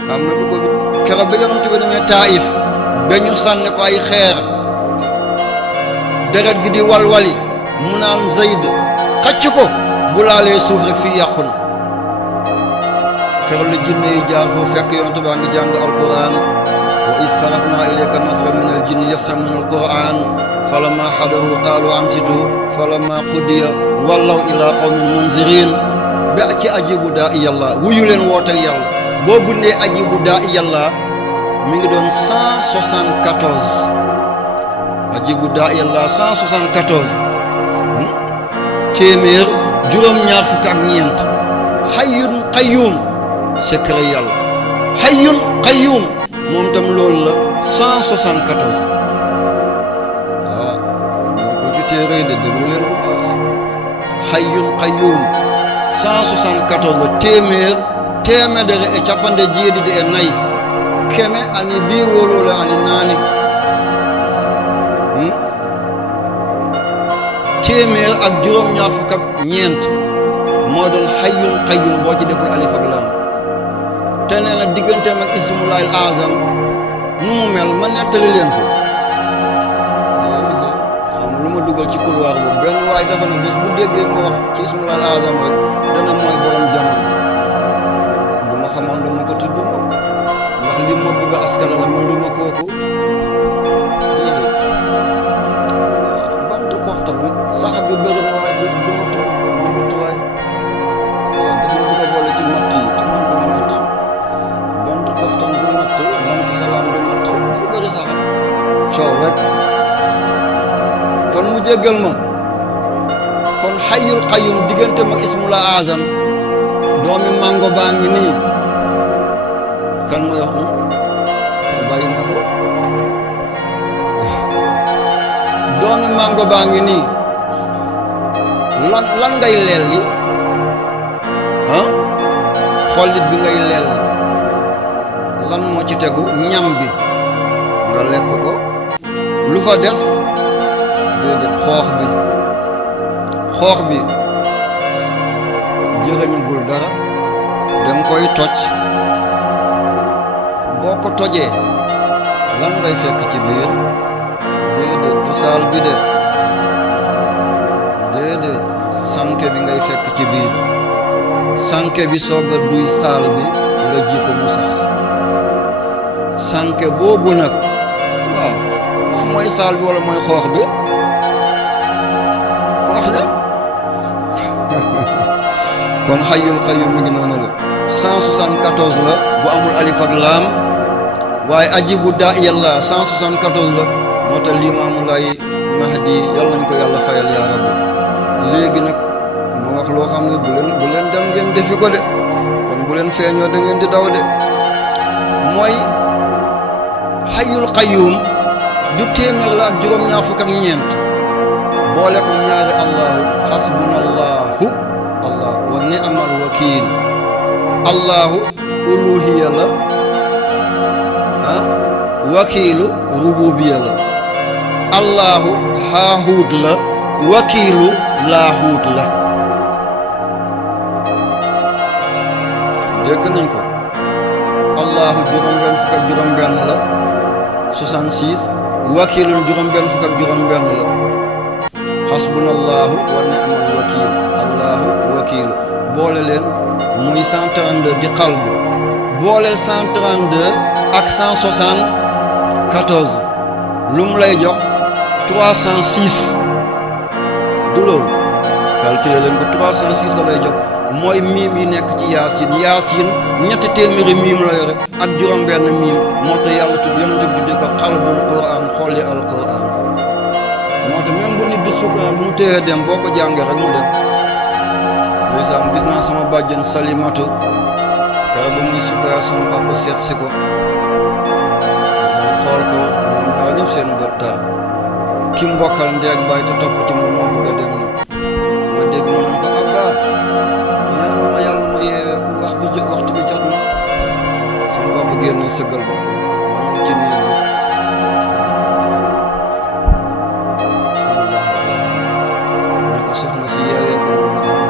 am na ko keroog ba yonent bi demee Taïf ba ñu sànni ko ay xeer deret gi di walwali mu naan Zayd xacc ko bu laalee suuf rek fii yàqu na keroog la jinne yi jaar foofu fekk yonent baa ngi jàng alquran wa iz sarafnaa ilayka nafaran min al jinni yastami'uuna al quran falammaa hadaruhu qaalu ansitu falammaa qudiya wallaw ilaa qawmin munzirin ba ci ajibu daa yàlla wuyu leen woote yàlla boo bindee ajibu daa yàlla mi ngi doon 174 ajibu daa yàlla 174 téeméer juróom-ñaar fukk ak ñeent hayyun qayyum secret yàlla hayyun qayyum moom tam loolu la 174 ñoo ko ci téere de déglu leen bu baax hayyun qayyum 174 la téeméer e capanɗe jeeɗiɗi e nayi keme ani bii wolole ani naani téeméer ak juróom-ñaar fukk ak ñeent moo doon hayyun qayyum boo ci deful alif ak laam te nee na digganteem ak ismullaahil azam nu mu mel ma nettali leen ko xam lu ma dugal ci couloir boobu benn waaye dafa ne bés bu déggee ma wax ci ismullaahil azam rek dana mooy borom jamono bu ma xamoon du ma ko tudd moom ndax li ma bëgg a askana la man du ma kooku déedéet bantu poftan sax bi bëri na waaye du ma tudd du ma tuwaay waaw daf ma bëgg a boole ci matt yi te man du ma matt bantu poftan du matt bantu salaam du matt dafa bëri saxat coow rek kon mu jéggal ma kon hayyul qayyum diggante mag ismullah azam doomi mango baa ngi nii kan mooy wax kan bàyyi naa ko doomi mango baa ngi nii lan ngay lelli xollit bi ngay lelli lan moo ci tegu ñam bi nga lekk ko lu fa des déedéet xoox bi jërëñagul dara danga koy toj boo ko tojee lan ngay fekk ci biir déedéet du saal bi de déedéet sànke bi ngay fekk ci biir sànke bi soog a duy saal bi nga ji ko mu sax sànke boobu nag waaw ndax mooy saal bi wala mooy xoox bi xoox de kon hayyul qayyum mi ngi noonu la 174 la bu amul alif ak laam waaye ajibu daa yàlla 174 la moo tax Limaamu Laay Mahdi yàlla nañ ko yàlla fayal yaa rabbi léegi nag ma wax loo xam ne bu leen dem ngeen defi ko de kon bu leen feeñoo da ngeen di daw de mooy hayyul qayyum du téeméer la ak juróom-ñaar fukk ak ñeent boole ko ñaari allahu hasbunallahu allah wa ni'mal wakiil allahu uluhiya la wakiilu rububiya la allahu haahuut la wakiilu laahuut la dégg nañ ko allahu juróom-benn fukk ak juróom-benn la 66 wakiilun juróom-benn fukk ak juróom-benn la hasbunallahu wa ni'mal wakiil allahu wakiilu boole leen muy 132 di qalbu booleel 132 ak 174 lu mu lay jox 306 du loolu calculer leen ko 306 la lay jox mooy miim yi nekk ci yaasin ñetti téeméeri miim la yore ak juróom-benn miim moo tax yàlla tudd yonent bi tuddee ko qalbul quran xolli al quran moo tax même bu nit di sukkandiku bu mu téye dem boo ko jàngee rek mu dem. ndeysaan gis naa sama bàjjen Salimatu keroog ba muy sukkandiku sama papa seet si ko xool ko ñoom ñaar ñëpp seen bët taa ki mbokkal ndeeg bàyyi te topp ci moom moo bëgg a dem ni ma dégg ma naan ko abba ñaanal ma yàlla ma yeewee ku waxtu bi jot na sama papa génn sëggal bopp ma ñëw ci néeg bi ne ko soxna si yeewee ko na mën a am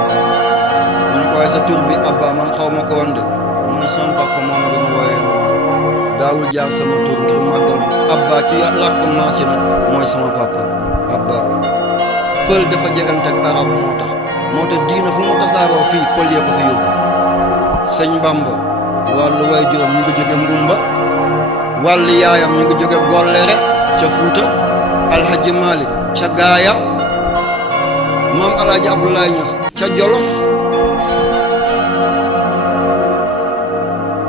ma ne ko waaye sa tur bi abba man xaw ma ko woon de mu ne sama papa moom la doon wooyee daawul jaar sama tur ngir màggal ma abba ci làkk maasina mooy sama papa abba pël dafa jegante ak arab moo tax diina fu mu tasaaroo fii pël yee ko fi yóbbu sëñ Bamba wàllu way juróom ñu ngi jóge Ngumba wàllu yaayam ñu ngi jóge Gollere ca Fuuta Alhaji Malik ca Gaaya maam Alaaji Abdoulaye Niass ca Jolof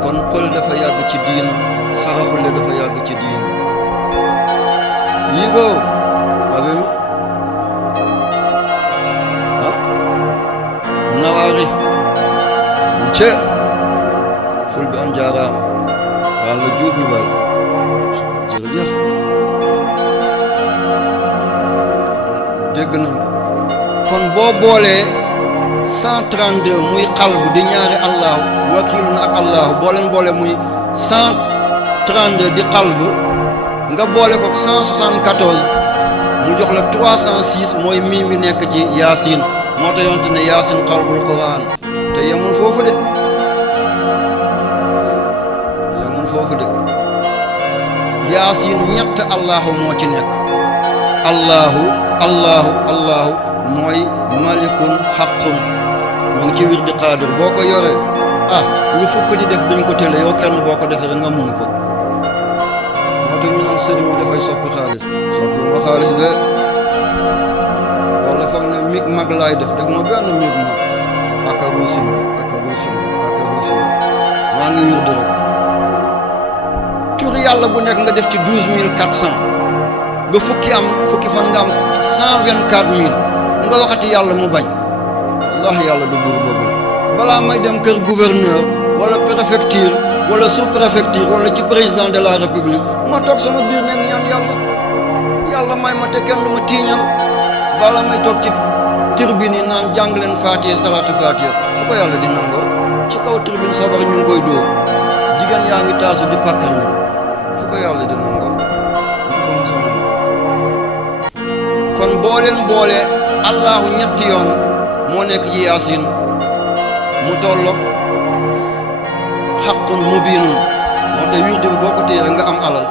kon pël dafa yàgg ci diina Saraxule dafa yàgg ci diina yigo abemi nawaari ce fulɓe on jarama Allah juutni wal jërëjëf dégg nañ ko kon boo boolee 132 muy xalbu di ñaari allahu wakiilun ak allahu boo leen boole muy 132 di xalbu nga boole ko 174 mu jox la 306 mooy miim bi nekk ci yaasin moo tax yonte ne yaasin xalbul quran te yemul foofu de yaasin ñett allahu moo ci nekk allahu mooy malikun xaqun mu ngi ci wir di qaadir boo ko yoree lu fukk di def duñ ko tële yow kenn boo ko defee rek nga mun ko moo tax ñu naan sëriñ bi dafay soppi xaalis ma xaalis de wala foog ne mig mag laay def ma benn mig mag aka ruusin maa ngi wir di rek tur yàlla bu nekk nga def ci 12400 ba fukki fan nga am 124000 nga waxati yàlla mu bañ wallahi yàlla du buur boobu balaa may dem kër gouverneur wala préfecture wala sous-préfecture wala ci président de la république ma toog sama biir nekk ñaan yàlla may ma te kenn du ma tiiñal bala may toog ci tribune yi naan jàng leen Faatiha salaatu Faatiha fu ko yàlla di nangoo ci kaw tribune sabar ñu ngi koy dóor jigéen yaa ngi taasu di pàkkar ñi fu ko yàlla di nangoo du ko mos a nangu kon boo leen boole allahu ñetti yoon moo nekk ci yaasin mu tolloog xaqun mubiinun moo tax wirdi bi boo ko téye nga am alal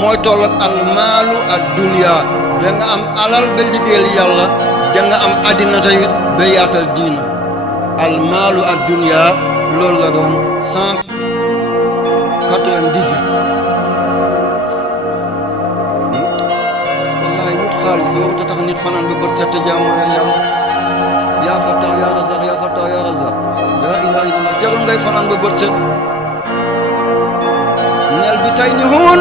mooy tolloog almaalu ad dunya da nga am alal ba liggéeyal yàlla da nga am addina tamit ba yaatal diina almaalu ad dunya loolu la doon 198 wallahi wut xaalis warut a tax nit fanaan ba bët set jaamu yàlla yaa fattah yaa razaq yaa fattah yaa razaq laa ilaha illallah jarul ngay fanaan ba bët set neel bi tay ni huun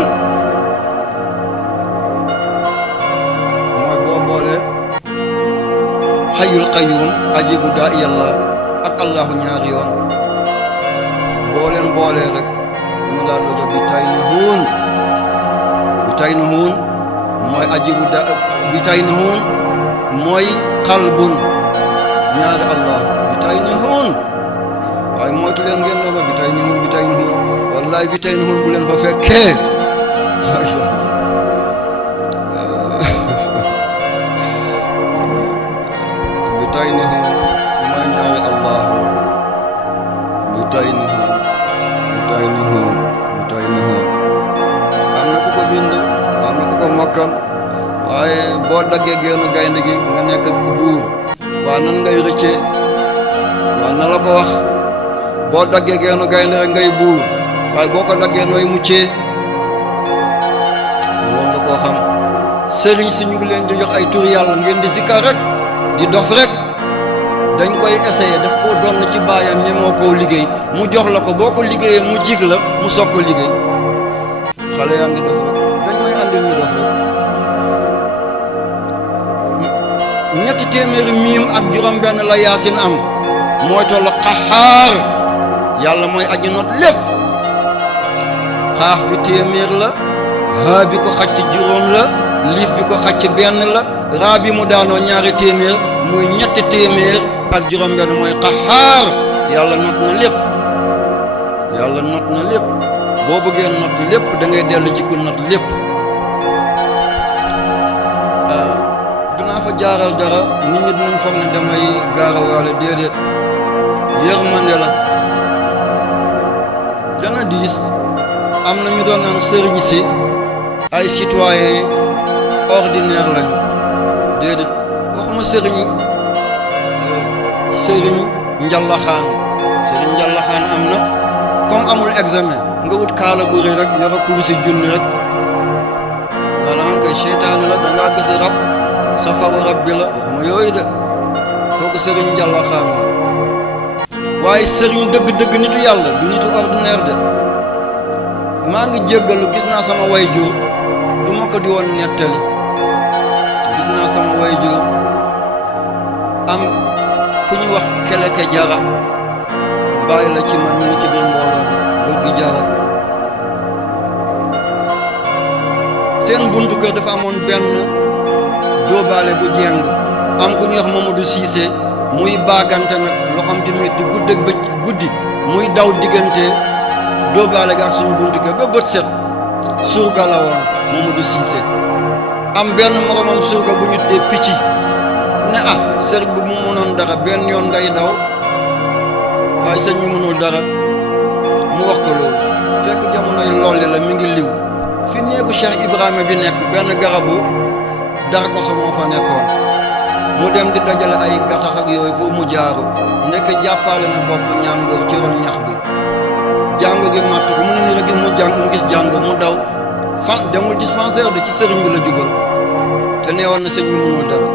mooy boo boolee xayyul qayyum ajibu daa yàlla ak allahu ñaari yoon boo leen boolee rek mu laa lojo bi tay ni huun mooy ajibu daa bi tay ni huun mooy qalbun ñaari allah bi tay ni huun waaye moytu leen ngeen na ba bi tay ni huun wallahi bi tay ni huun bu leen fa fekkee bi tay ni huun mooy ñaari allah bi tay ni huun am na ku ko bind am na ku ko mokkal waaye boo daggee génn gaynde gi nga nekk buur waa nan ngay rëccee waa na la ko wax boo daggee geenu gaynde rek ngay buur waaye boo ko daggee nooy muccee loolu nga koo xam sëriñ si ñu ngi leen di jox ay tur yàlla ngeen di zikkar rek di dof rek dañ koy essayer daf koo doon ci baayam ñemoo koo liggéey mu jox la ko boo ko liggéeyee mu jig la mu soog ko liggéey xale yaa ngi dof rek dañ may andil ñu dof rek ñetti téeméeri miim ak juróom benn la yaasin am mooy tollu qaxaar yàlla mooy aji not lépp xaaf bi téeméer la haa bi ko xacc juróom la liif bi ko xacc benn la raa bi mu daanoo ñaari téeméer muy ñetti téeméer ak juróom benn mooy qaxaar yàlla not na lépp boo bëggee not lépp da ngay dellu ci ku not lépp jaaral dara nit ñi dinañ foog ne damay gaarawaale déedéet yërmande la dana diis am na ñu doon naan sëriñ si ay citoyen ordinaire lañu déedéet waxuma sëriñ njallaxaan am na comme amul examen nga wut kaala bu rëy rek yore kursi junni rek nga naan koy seytaane la dangaa gësi rab safaru rab bi la waxuma yooyu de kooku sëriñ njallaxaan la waaye sëriñ dëgg-dëgg nitu yàlla du nitu ordinaire de maa ngi jéggalu gis naa sama wayjur du ma ko di woon nettali gis naa sama wayjur am ku ñu wax keleke jara bàyyi la ci man ñu ci biir mbooloo góor gi jara seen buntu kër dafa amoon benn dóobaale bu jeng am ku ñuy wax Mamadou Cissé muy baagante nag loxam di metti guddi muy daw diggante dóobaale ga ak suñu buntu kër ba bët set surga la woon Mamadou Cissé am benn moromam surga bu ñu dee picc ne sëriñ bu mu mënoon dara benn yoon ngay daw waaye sëñ ñu mënul dara mu wax ko loolu fekk jamonoy loolu la mi ngi liw fi néegu Cheikh Ibrahima bi nekk benn garabu dara ko sa moo fa nekkoon mu dem di dajale ay gattax ak yooyu foofu mu jaaru ndekk jàppale na bopp ñàngoor ci ron ñax bi jàng gi màtt ko mu ne ni rek mu gis jàng mu daw fan demul dispensaire de ci sëriñ bi la jubal te neewoon na sëñ bi mënul dara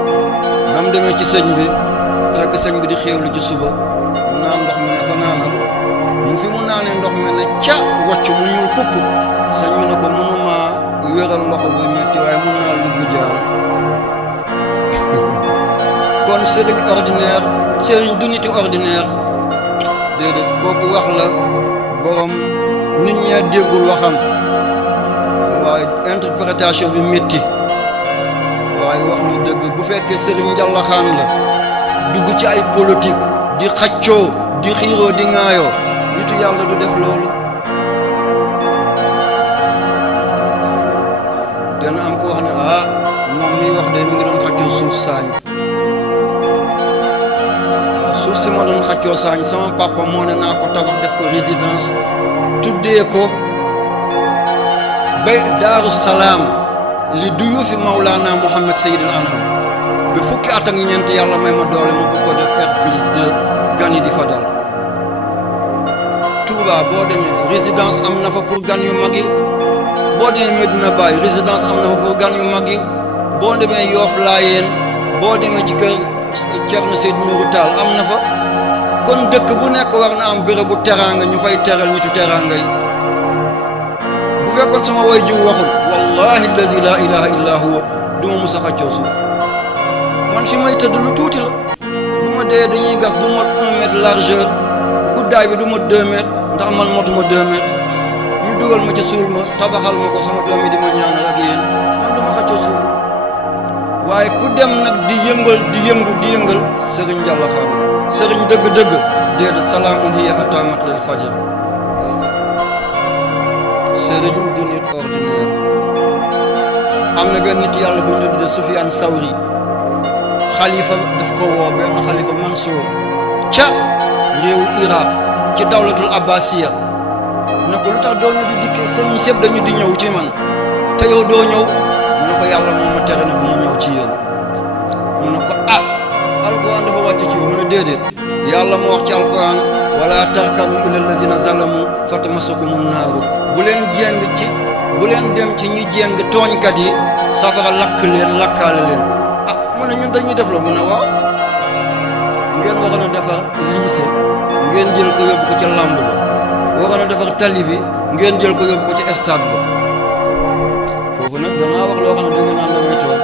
ba mu demee ci sëñ bi fekk sëñ bi di xéewlu ci suba mu naan ndox mi ne ko naanal mu fi mu naanee ndox mi ne ca wocc mu ñuul kukk sëñ bi ne ko mënumaa wéral loxo buy metti waaye mun naa lugg jaar kon sëriñ ordinaire sëriñ du niti ordinaire déedéet kooku wax la borom nit ñee déggul waxam waaye interprétation bi métti waaye wax nu dëgg bu fekkee sëriñ njallaxaan la dugg ci ay politique di xaccoo di xiiroo di ŋaayoo nitu yàlla du def loolu dana am ko wax ne moom miy wax de mi ngi doon xaccoo suuf saañ suuf si ma doon xaccoo saañ sama papa moo ne naa ko tabax def ko résidence tuddee ko bay daaru salaam li duyu fi Mawlana Muhammad Seydil Anam ba fukki at ak ñeent yàlla may ma doole ma bëgg ko def R+2 gan yi di fa dal Touba boo demee résidence am na fa pour gan yu mag yi boo demee Medina Baye résidence am na fa pour gan yu mag yi boo demee Yoff Laayeen boo demee ci kër Thierno Seydou Nourou Tall am na fa kon dëkk bu nekk war na am béréb bu teraanga ñu fay teral nitu teraanga yi bu fekkoon sama way jiw waxul wallahi allazi la ilaha illa huwa du ma mus a xaccoo suuf man fi may tëdd lu tuuti la bu ma dee dañuy gas du mot 1 mètre largeur guddaay bi du mot 2 mètres ndax man motuma 2 mètres ñu dugal ma ci suul ma tabaxal ma ko sama doom yi di ma ñaanal ak yéen man du ma xaccoo suuf waaye ku dem nag di yëngal sëriñ njallaxaan sëriñ dëgg-dëgg déedéet salaamun hiya hattaa matla'il fajr sëriñ du nit ordinaire am na benn nit yàlla bu ñu tuddee Sufyaan Sawri xalifa daf ko woo benn xalifa Mansour ca réewu Irak ci dawlatul Abbasiya ne ko lu tax doo ñu di dikkee sëriñ sëpp dañu di ñëw ci man te yow doo ñëw mu ne ko yàlla moo ma tere ne bu ma ñëw ci yéen mu ne ko alquran dafa wàcc ci yow mu ne déedéet yàlla moo wax ci alquran wala tarkanu ila allazina zalamu fatamassakumun naaru bu leen dem ci ñi jéng tooñkat yi safara lakkaale leen mu ne ñun dañuy def la mu ne waaw ngeen waroon a defar lycée ngeen jël ko yóbbu ko ca lamb ba waroon a defar tali bi ngeen jël ko yóbbu ko ca stade ba foofu nag danaa wax loo xam ne da nga naan damay tooñ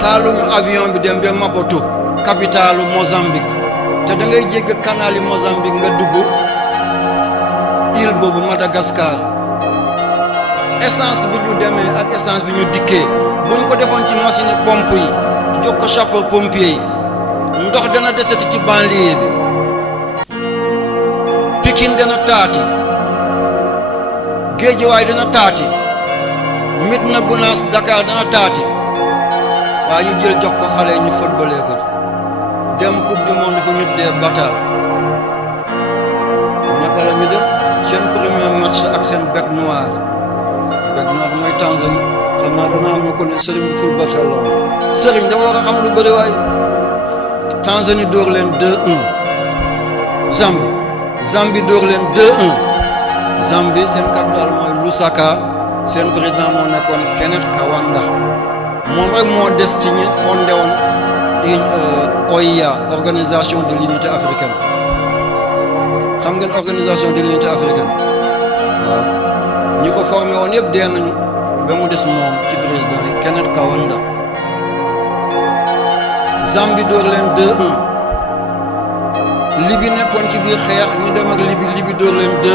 taaluñu avion bi dem ba Maputo capitalu Mozambique te da ngay jégg canal yi Mozambique nga dugg île boobu Madagascar essence bi ñu demee ak essence bi ñu dikkee buñ ko defoon ci machine pompe yi jox ko sapeur pompier yi ndox dana desati ci banlieue bi Pikine dana taati Géejawaay dana taati Médina Gounass Dakar dana taati waaye ñu jël jox ko xale ñu footballee ko dem coupe du monde fu ñu dee bataal naka la ñu def seen premier match ak seen bec noir dana am na ko ne sëriñ bi ful batal la sëriñ da war a xam lu bëri waay. Tanzanie dóor leen 2-1 Zambie dóor leen 2-1 Zambie seen capitale mooy Lusaka seen président moo nekkoon Kenneth Kaunda moom rek moo des ci ñi fondé woon OIA organisation de l'unité africaine xam ngeen organisation de l'unité africaine waaw ñi ko formé woon yëpp dee nañu ba mu des moom ci président yi Kenneth Kaunda. Zambie dóor leen 2-1 Libye nekkoon ci biir xeex ñu dem ak Libye dóor leen 2-1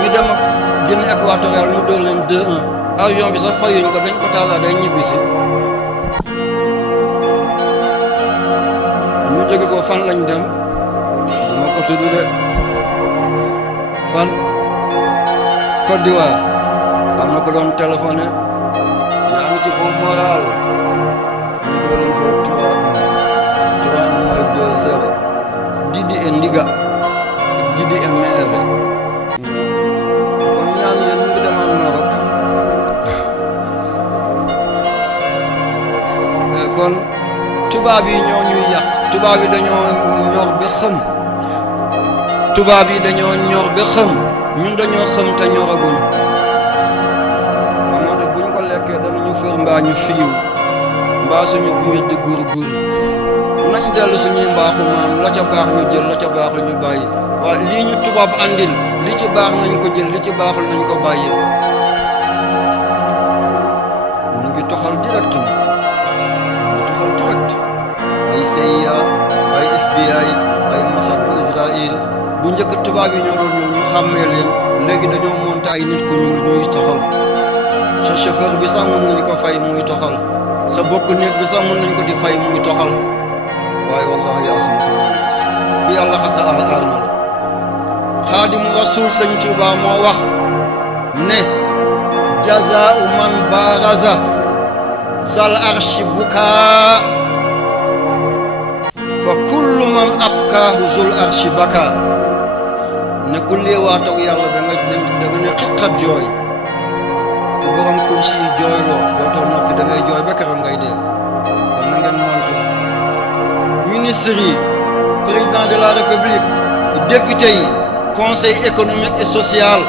ñu dem ak Guinée équatoriale mu dóor leen 2-1 avion bi sax fayuñ ko dañ ko tàllaa day ñibbisi ñu jóge ko fan lañ dem dama ko tudd de fan Côte d'Ivoire am na ko doon téléphoné yaa ngi ci bon moral ñu dóor leen foofu 3-1 mooy 2-0 Didi et Ndiga Didi et Mère kon ñaan leen ñu ngi demaan Maroc kon tubaab yi ñoo ñuy yàq tubaab yi dañoo ñor ba xëm ñun dañoo xëm te ñoraguñu waaw moo tax bu ñu ko lekkee danañu fër mbaa ñu fiiw mbaa suñu biir di gur nañ dellu suñuy mbaaxu maam la ca baax ñu jël la ca baaxul ñu bàyyi waaye lii ñu tubaab andil li ci baax nañ ko jël li ci baaxul nañ ko bàyyi ñu ngi toxal direct ay CIA ay FBI ay Mossad bu Israël bu njëkk tubaab yi ñoo doon ñëw ñu xàmmee leen léegi dañoo monté ay nit ku ñuul ñuy toxal sa chauffeur bi sax mën nañ ko fay muy toxal sa bokk néeg bi sax mën nañ ko di fay muy toxal waaye wallahi yaasimuka minan naas ku yàlla xasa aar na la xaadimu rasul sëñ Tuuba moo wax ne jazaau man baaraza zal arshi bukaa fa kullu man abkaahu zul arshi baka ne ku léewaatoog yàlla da nga ne xiqat jooy ku borom kursi yi jooyloo dootoo noppi da ngay jooy ba keroog ngay dee kon na ngeen moytu ministre yi président de la république député yi conseil économique et social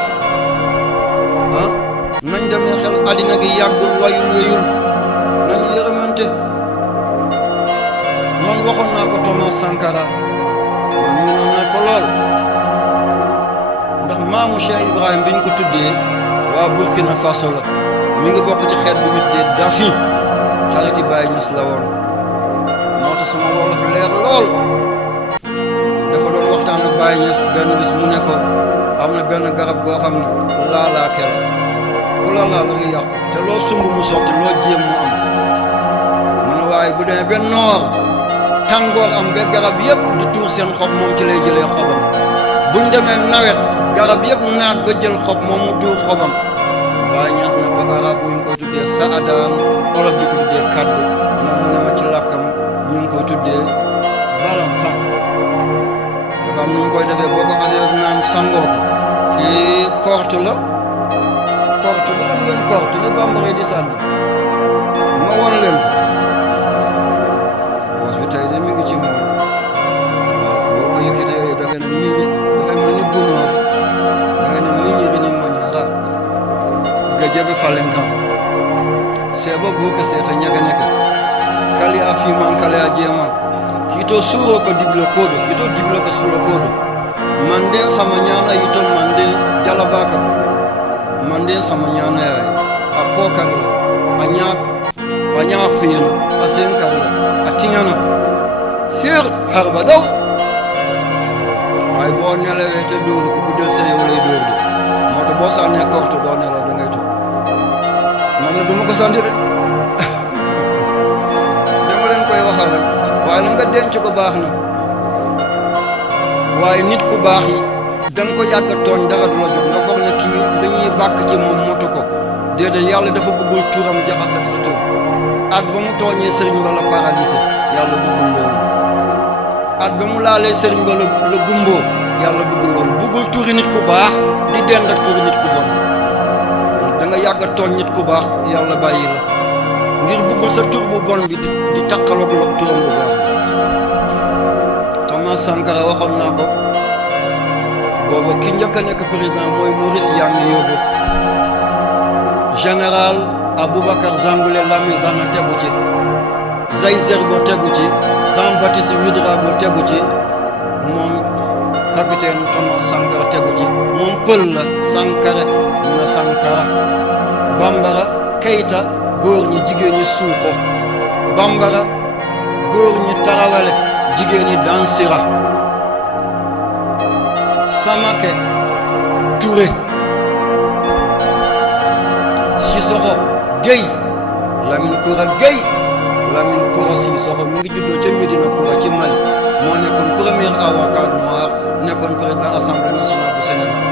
nañ demee xel àddina gi yàggul wayul wéyul nañ yërëmante man waxoon naa ko Thomas Sankara man ñu noon naa ko lool ndax maamu Cheikh Ibrahim biñ ko tuddee waa Burkina Faso la mi ngi bokk ci xeet bu ñu tuddee Dafi xariti Baye Niass la woon moo tax sama wolof leer lool dafa doon waxtaan ak Baye Niass benn bis mu ne ko am na benn garab goo xam ne laalaake la ku la laal rek yàqu te loo sumb mu sotti loo jéem mu am mu ne waaye bu demee benn noor tàngoor am ba garab yëpp di tuur seen xob moom ci lay jëlee xobam buñ demee nawet garab yëpp naat ba jël xob moom mu tuur xobam Baye Niass na ko arab ñu ngi koy tuddee saadaan olof di ko tuddee kaddu moom mu ne ma ci làkkam ñu ngi koy tuddee balam fan dafa am nu ñu koy defee boo ko xasee naan sangoo ko ci korte la korte li am ngeen korte li bambara di sànni ma won leen poos bi tey de mi ngi ci moom waaw boo ko yëkkatee da ngay ne nit ñi dafay mel ni gunóor da ngay ne nit ñi rini moñara ga jabe falenkan seeba boo ko seeta ñaga neke kali a fiman kali a jeema kito suuro ko diblo kodo kito diblo ko suuro kodo mande sama ñaana yito mande jalabaka mande sama ñaana yaay a kokari la a ñaa fiyena a senkari la a tiñana hir harba daw waaye boo nelawee te dóoru ko guddal sa yow lay dóor de moo tax boo sànnee korte doo nelaw da ngay toog man na duma ko sànni de dama leen koy waxal rek waaye na nga denc ko baax na waaye nit ku baax yi da nga ko yàgg tooñ dara du la jot nga foog ne kii dañuy bàkk ci moom motu ko déedéet yàlla dafa bëggul turam jaxas ak sa tur at ba mu tooñee sëriñ ba la paralysé yàlla bëggul loolu at ba mu laalee sëriñ ba la gumboo yàlla bëggul loolu bëggul turi nit ku baax di dend ak turi nit ku bon da nga yàgg yàgg a tooñ nit ku baax yàlla bàyyi la ngir bëggul sa tur bu bon bi di takkaloog turam bu baax. Thomas Sankara waxoon naa ko booba ki njëkk a nekk président mooy Maurice Yamé-Yobo, général Aboubacar Zangoulé Lamizana tegu ci, Zaïre Zerbo tegu ci, Jean-Baptiste Ouédraogo tegu ci, moom capitaine Thomas Sankara tegu ci. moom pël la Sankara ñu ne Sankara. Bambara Keïta góor ñi jigéen ñi Suuxo. Bambara góor ñi Tarawele jigéen ñi Dansira. Samake Touré. Sissoko Gueye Lamine Koura Gueye. Lamine Koura Sissoko mi ngi juddoo ca Médina Koura ci Mali moo nekkoon premier avocat noir nekkoon président assemblée nationale bu Sénégal.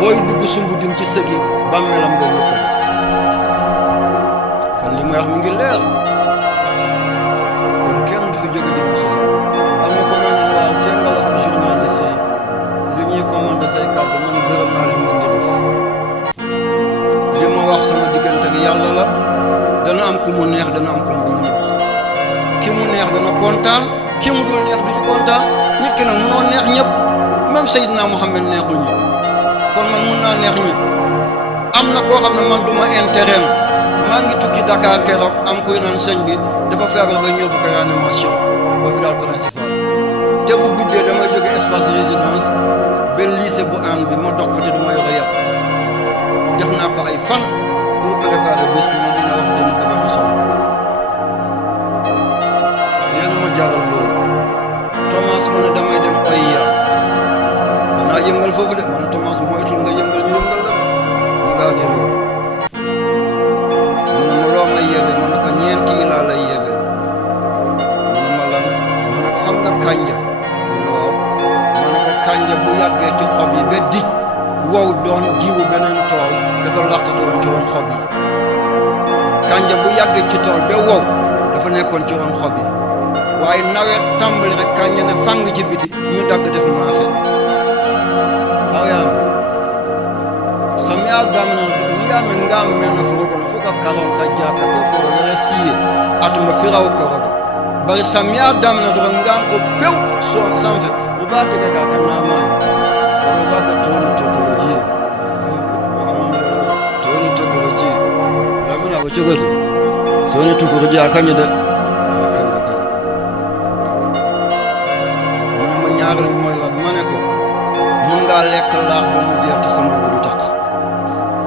booy dugg Soumbédioune ci sëgi bàmmeelam ngay yokku kon li may wax mi ngi leer kon kenn du fi jóge di ma soso am na ko mel ne waaw te nga wax ak journaliste yi li ñuy commandé say kàddu man gërëm naa li ngeen di def li ma wax sama diggante ak yàlla la dana am ku mu neex dana am ku mu dul neex ki mu neex dana kontaan ki mu dul neex du ci kontaan nit ki nag mënoo neex ñëpp même Seydina Mohamed neexul ñëpp kon man mun naa neex ñëpp am na koo xam ne man duma intérêt maa ngi tukki Dakar keroog am kuy naan sëñ bi dafa feebar ba ñëw bu ko réanimation hôpital principal te bu guddee damay jóge espace de résidence ba lycée bu aan bi ma dox ko te du ma yore yàpp def naa ko ay fan pour préparer bés bi ma mën a wax dënn bi ba ma sonn yéen ma jaral loolu Thomas mu ne damay dem OIA danaa yëngal foofu de man Thomas moytul nga yëngal ñu yëngal la mu ngaa di réew mu ne ma loo may yebee ma ne ko ñeenti laa lay yebee mu ne ma lan ma ne ko xam nga kànja mu ne waaw ma ne ko kànja bu yàggee ci xob yi ba dij wow doon jiwu beneen tool dafa laqatu woon ci woon xob yi kànja bu yàggee ci tool ba wow dafa nekkoon ci woon xob yi waaye nawet tàmbali rek kànja ne fàng ci biti ñu dagg def maafe sami a damina ni ya min nga mena foro kono fuka kalon ka jaka to foro yere siye atuma firaw korodo bari sami a damina do nga ko pew so sanfe o ba te ka ka na ma o ba ka toni tokoloji lamina wo chogoto toni tokoloji akanye de mona ma ñaaral bi moy lan mané ko mun nga lek laax ba mu jeex te sa mbubu du tax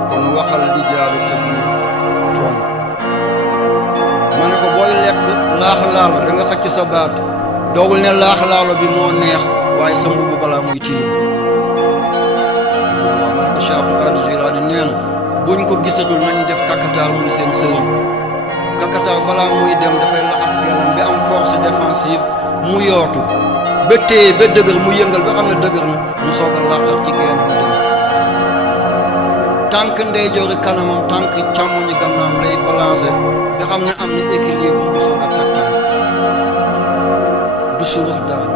kon waxal li jaaru te bu tooñ ma ne ko booy lekk laax laalo da nga xacc sa baat doogul ne laax laalo bi moo neex waaye sa mbubu balaa muy tilim waaw ma ne ko Cheikh Abdou Qadir Jilani nee na buñ ko gisatul nañ def kakataar muy seen sëriñ kakataar balaa muy dem dafay laxas genam bi am force défensive mu yootu ba téye ba dëgër mu yëngal ba xam ne dëgër na mu soog a laqar ci genam dem tànk ndeyjoori kanamam tànk càmmoñi gannaam lay balancer nga xam ne am na équilibre bu soog a teg tànk du surux daal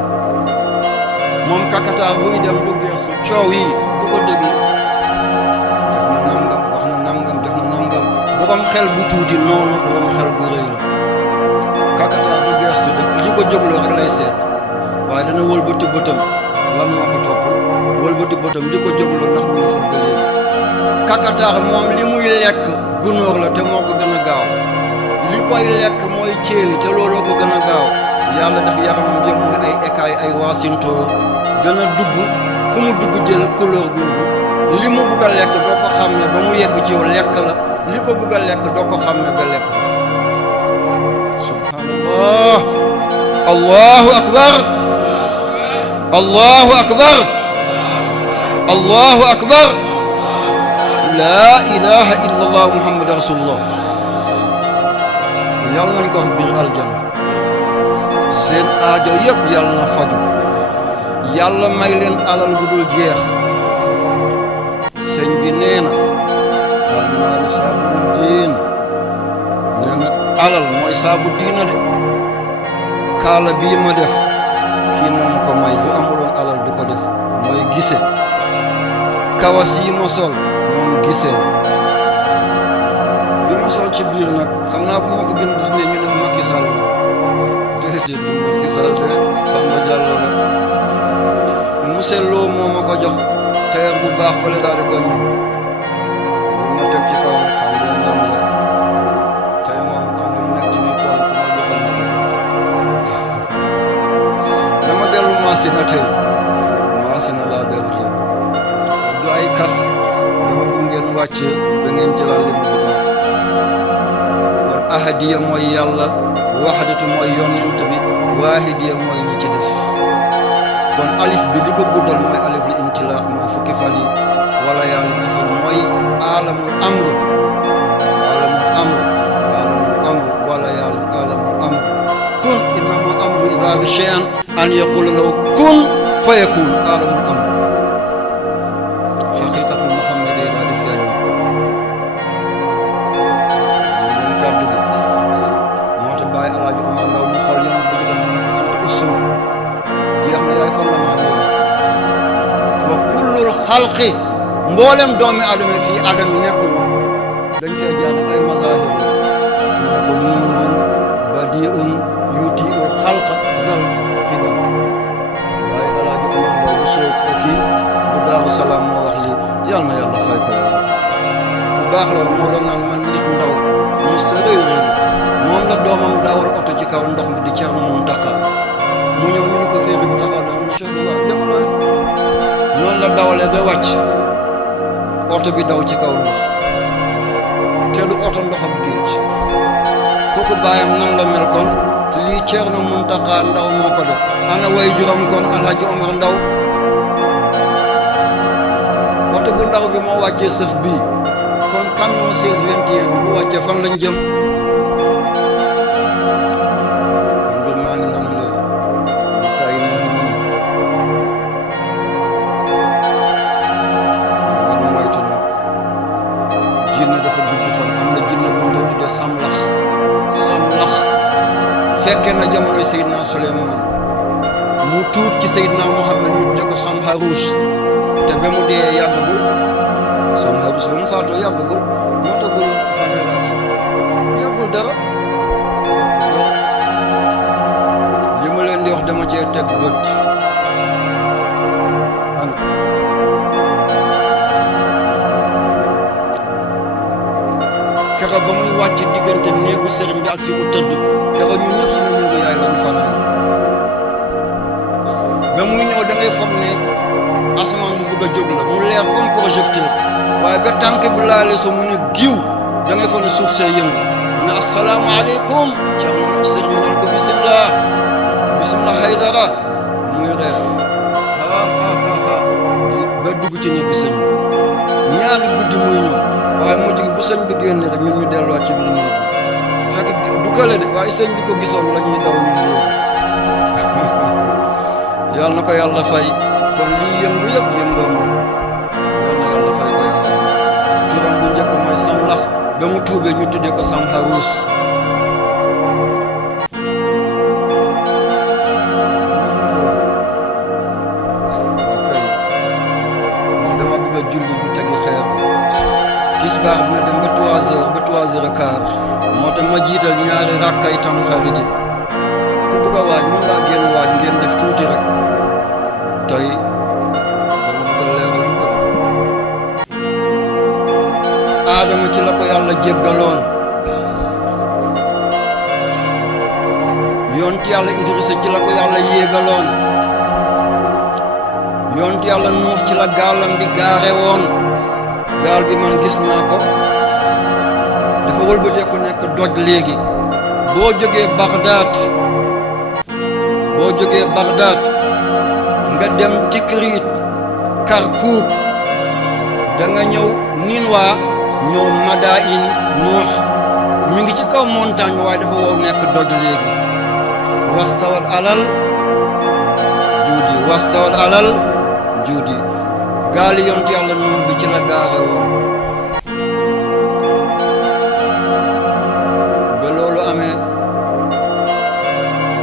moom kakataar buy dem du geestu coow yi du ko déglu def na nangam wax na nangam def na nangam borom xel bu tuuti noonu borom xel bu rëy la kakataar du geestu def li ko jógloo rek lay seet waaye dana wëlbati bëtam lan moo ko topp wëlbati bëtam li ko jógloo ndax mu ngi foofu ba léegi kakataar moom li muy lekk gunóor la te moo ko gën a gaaw li koy lekk mooy céeli te looloo ko gën a gaaw yàlla daf yaramam yëpp mooy ay écailles ay waasintóor gën a dugg fu mu dugg jël couleur googu li mu bugg a lekk doo ko xàmmee ba mu yegg ci yow lekk la li ko bugg a lekk doo ko xàmmee ba lekk subhanallah allahu akbar allahu akbar allahu akbar laa ilaha illa allah muhammad rasulullah yàlla nañ ko wax biir aljana seen aajo yëpp yàlla na faju yàlla may leen alal bu dul jeex sëñ bi nee na almaalu saabu diin nee na alal mooy saabu diina de kaala bii ma def kii moom ko may bu amuloon alal du ko def mooy gise kawas yi ma sol moom gise la bële daal di ko ñëw li ma teg ci kaw nag xam ngeen lan la tey moom am na lu nekk ci biir tool ku ma joxal ma ko dama dellu maasi na tey maasi na laa dellu tey du ay kaf dama bëgg ngeen wàcc ba ngeen jëlal li mu bëgg kon ahadiya mooy yàlla waxdatu mooy yonent bi waahidiya mooy ñi ci des kon alif bi li ko guddal mooy alif li imtilaax mooy fukki fan yi wala yàlla nasal mooy alamul amr wala yàlla alamul amr kun innama amru iza bi shay'an an yaqula lahu kun fa yakun alamul amr xaqiqatul muhammad yi daal di feeñ ngeen kàddu gi moo tax bàyyi alaaji Omar Ndaw mu xool yam ba jëgam mu ne ko anta usum jeex na yaay fondement bi wa kullul xalqi mboolem doomi adama fii adama nekkul dañ fee jàng ay mazahir la mu ne ko nuurun badiun yutiul xalqa zal kidam waaye alaaji Omar Ndaw bu soog kii bu Daaru Salaam moo wax lii yal na yàlla fay ko yàlla ku baax la moo doon naan man nit ndaw mos ta réew moom la doomam daawal oto ci kaw ndox mi di Ceerno Muntaqa mu ñëw ñu ne ko féeri bu taxaw dama ne chef bi wax demalooy noonu la dawalee ba wàcc oto bi daw ci kaw ndox te du oto ndoxam géej kooku baayam nan la mel kon lii Ceerno Muntaqa Ndaw moo ko def ana way juram kon Alhaji Omar Ndaw oto bu ndaw bi moo wàccee sëf bii kon camion 1621 bi bu wàccee fan lañ jëm kon mbir maa ngi noonu la ñu tay neex nañ ngeen moytu nag jinne dafa gudd fan am na jinne bu doon tuddee samlax fekkee na jamonoy Seydina Suleymaan mu tuub ci Seydina Muhammad ñu tudde ko Samharuus te ba mu dee yàggagul Samharuus ba mu faatoo yàggagul moo tagul fanweeri at yàggul dara li ma leen di wax dama cee teg bët ana kero ba muy wàcc diggante néegu sëriñ bi ak fi mu tëdd kero ñun ñëpp suñu néegu yaay la ñu fanaan ba muy ñëw da ngay foog ne asamaan bu bëgg a jóg la mu leer comme projecteur waaye ba tànk bu laalee so mu ne giw da ngay foog ne suuf see yëngu mu ne asalaamaaleykum ceex na nag sëriñ bi naan ko bisimilah Haydara muy reer ba dugg ci néegu sëñ bi ñaari guddi muy ñëw waaye mujj gi bu sëñ bi génne rek ñun ñu delluwaat ci biir néeg bi fekk du kële de waaye sëñ bi ko gisoon la ñuy daw ñun léegi yàlla na ko yàlla fay kon lii yëngu yëpp yëngoon yàlla na yàlla fay ko yàlla turam bu njëkk mooy Samlax ba mu tuubee ñu tuddee ko Samharuus julli bu tegi xeer tisbaar dina dem ba 3 heures ba 3 heures et quart moo tax ma jiital ñaari rakkay tam xarit yi ku bëgg a waaj mën ngaa génn waaj ngeen def tuuti rek tey dama bëgg a leeral lu ko rek Aadama ci la ko yàlla jéggaloon yonent yàlla Idrissa ci la ko yàlla yéegaloon yonent yàlla Nuux ci la gaalam bi gaare woon gaal bi man gis naa ko dafa wëlbatee ko nekk doj léegi boo jógee Bagdad nga dem Tikrit Karkuk da nga ñëw Ninwa ñëw Madain Nuux mi ngi ci kaw montagne waaye dafa wow nekk doj léegi wastawat alal juudi gaali yonent yàlla Nuux bi ci la gaare woon ba loolu amee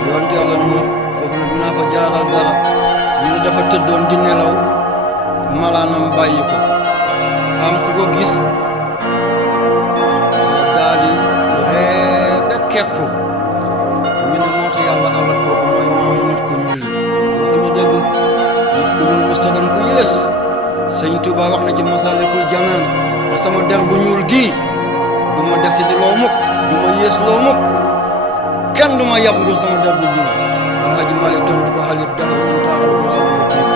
yonent yàlla Nuux foofu nag dinaa fa jaaral dara ñu ne dafa tëddoon di nelaw malaanam bàyyi ko am ku ko gis daal di ree ba kekku ñu ne moo tax yàlla àlla kooku mooy maamu nit ku ñuul waxuñu dëgg nit ku ñuul musta doon ku yées Sëñ Tuubaa wax na ci sama der bu ñuul gii du ma def si di loo mukk du ma yées loo mukk kenn du ma yab ngir sama der bu ñuul Alhaji Malick tontu ko xalit dara in taaxal ko waa boy tiim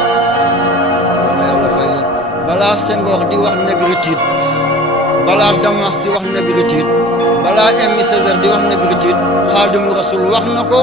wala yàlla fay leen balaa Senghor di wax négritude balaa Damas di wax négritude balaa Aimé Césaire di wax négritude Xaadimu Rasul wax na ko